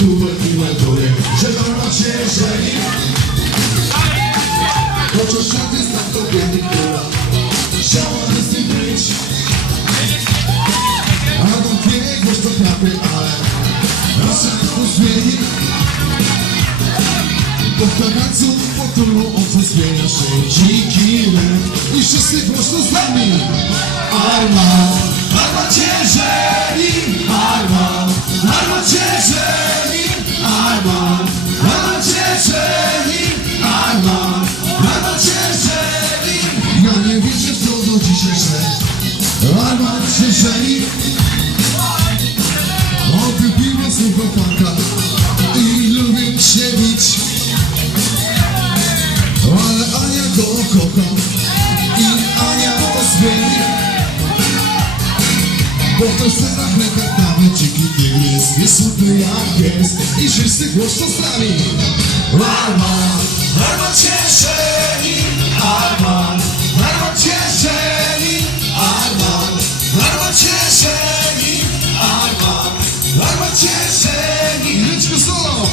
i melduje Że mama cię żeni Chociaż żadny znak kobiety, która Chciałaby z tym być A do dwie głośno klapy, ale Proszę to zmieni Bo w kagańcu potulną owce zmienia się dziki lew I wszyscy głośno z nami I wszyscy głośno z nami Arma, Arma cię żeni Arma, Arma cię żeni Arma, Arma cię żeni Arma, Arma cię żeni Ryczko solo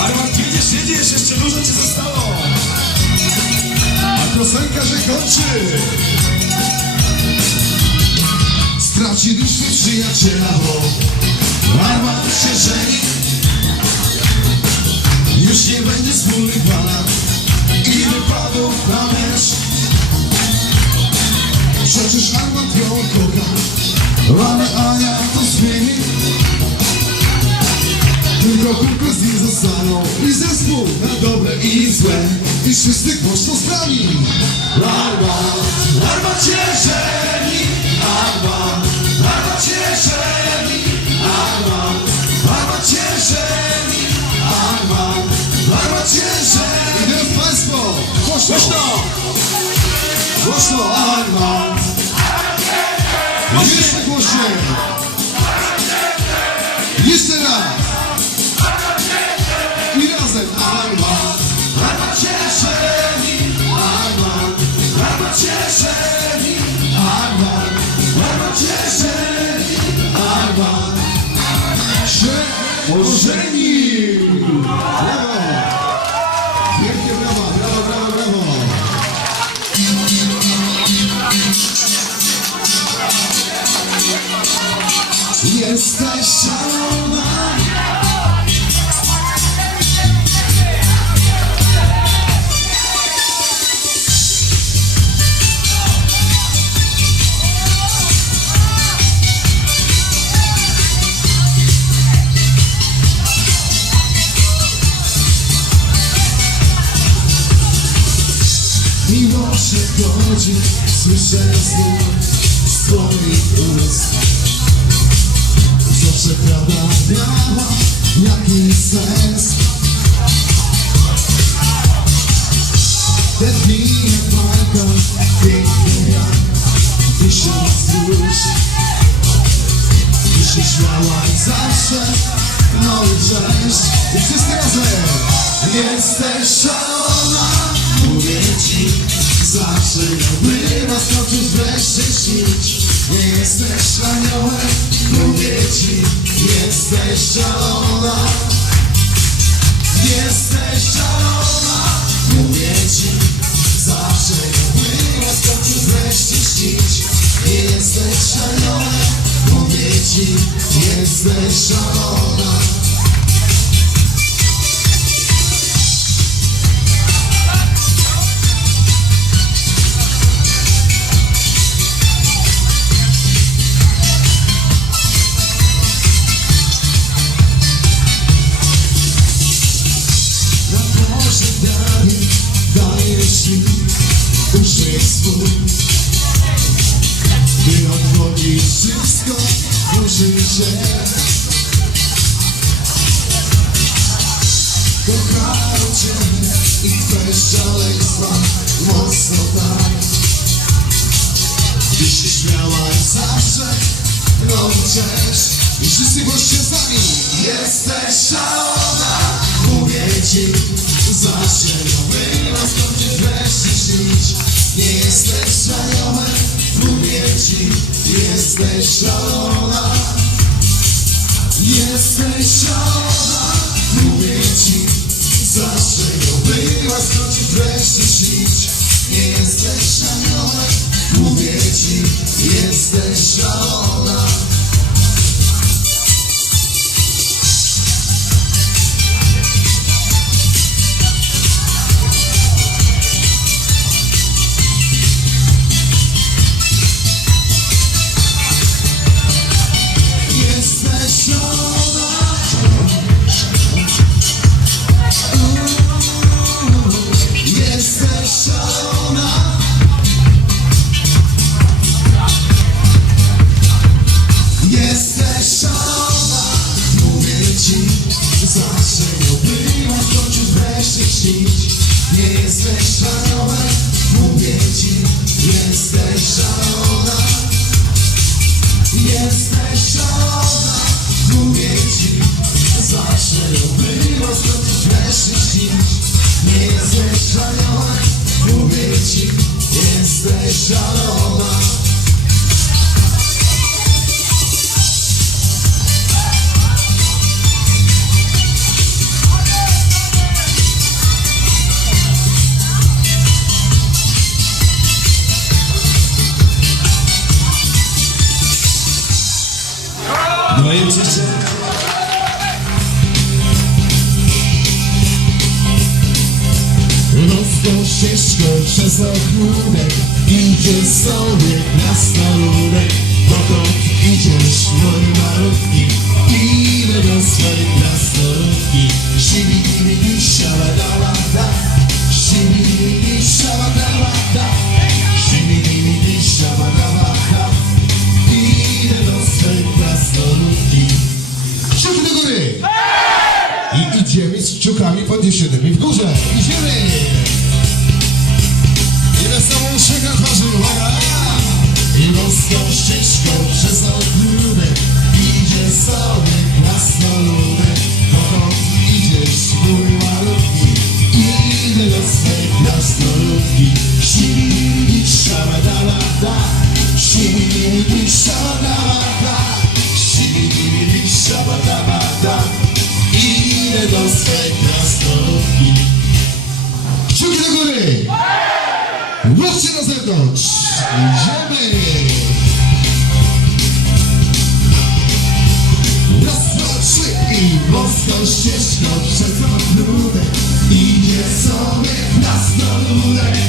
Armand, jedziesz, jedziesz, jeszcze dużo ci zostało. A piosenka się kończy Straciliśmy przyjaciela, bo Arman się żeni. Już nie będzie wspólnych badań. I wypadów na mecz? Przecież Armand ją kocha. Ale Ania to zmieni. Tylko kupę z nim zostaną. I zespół na dobre i złe. I wszyscy głośno z Arma, Arma cię żeni 100 lira. Godzi, słyszę znów z twoich ust Zawsze prawda miała jakiś sens. Te dni jak bajka, pięknie jak tysiąc dusz Ty się śmiałaś zawsze, no i cześć I wszyscy razem. Jesteś szalona, mówię ci Zawsze jakby naskoczyć wreszcie śnić Nie jesteś aniołem, mówię ci Jesteś szalona Jesteś szalona, mówię ci Zawsze jakby naskoczyć wreszcie śnić Nie jesteś aniołem, mówię ci Jesteś szalona się Kocham Cię i Twe szaleństwa mocno tak Gdy się śmiałaś zawsze, no cześć I wszyscy goście z nami Jesteś szalona, mówię Ci Zawsze nowy rozkończyć wreszcie śnić Nie jesteś aniołem, mówię Ci Jesteś szalona Jesteś szalona Ją była wreszcie śnić Nie jesteś szalona Mówię ci Jesteś szalona. Jesteś szalona Mówię ci Zawsze ją było Skończyć wreszcie Nie jesteś szalona Mówię ci Jesteś szalona Moje uczucie. Wąską ścieżką przez ochródek Idzie sobie krasnoludek Dokąd I idziemy z kciukami podniesionymi w górze. Idziemy! I wesołą uśmiecha twarzy, uwaga! I wąską ścieżką przez ogródek idzie sobie krasnoludek. Dokąd idziesz, mój malutki? Idę do I mocną ścieżką przez ogródek Idzie sobie krasnoludek Dokąd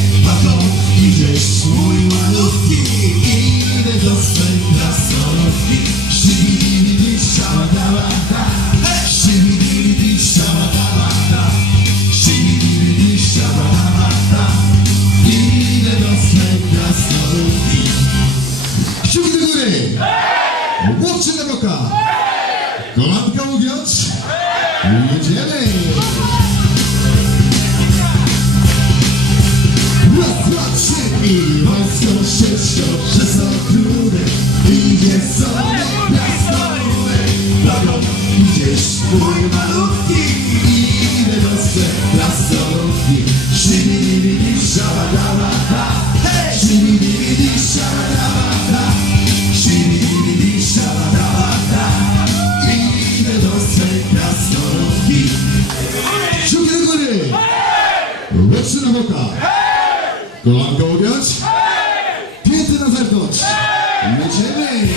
Jedziemy!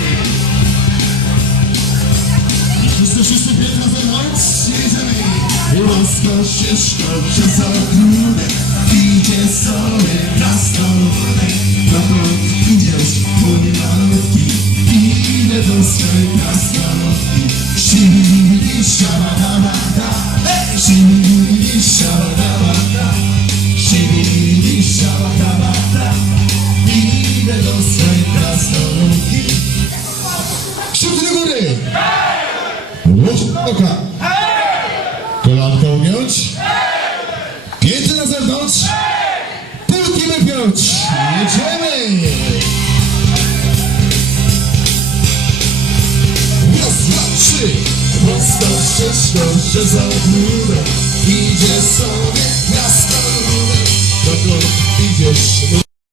Wszyscy, wszyscy pięty na zewnątrz! Jedziemy! Przez ogródek Idzie sobie krasnoludek Dokąd idziesz, mój malutki? Idę do swej krasnoludki Shibidi, szabadabada Shibidi, minut. Jedziemy! Raz, dwa, trzy. Prosto ścieżką się zabudę. Idzie sobie na skalę. Dokąd idziesz?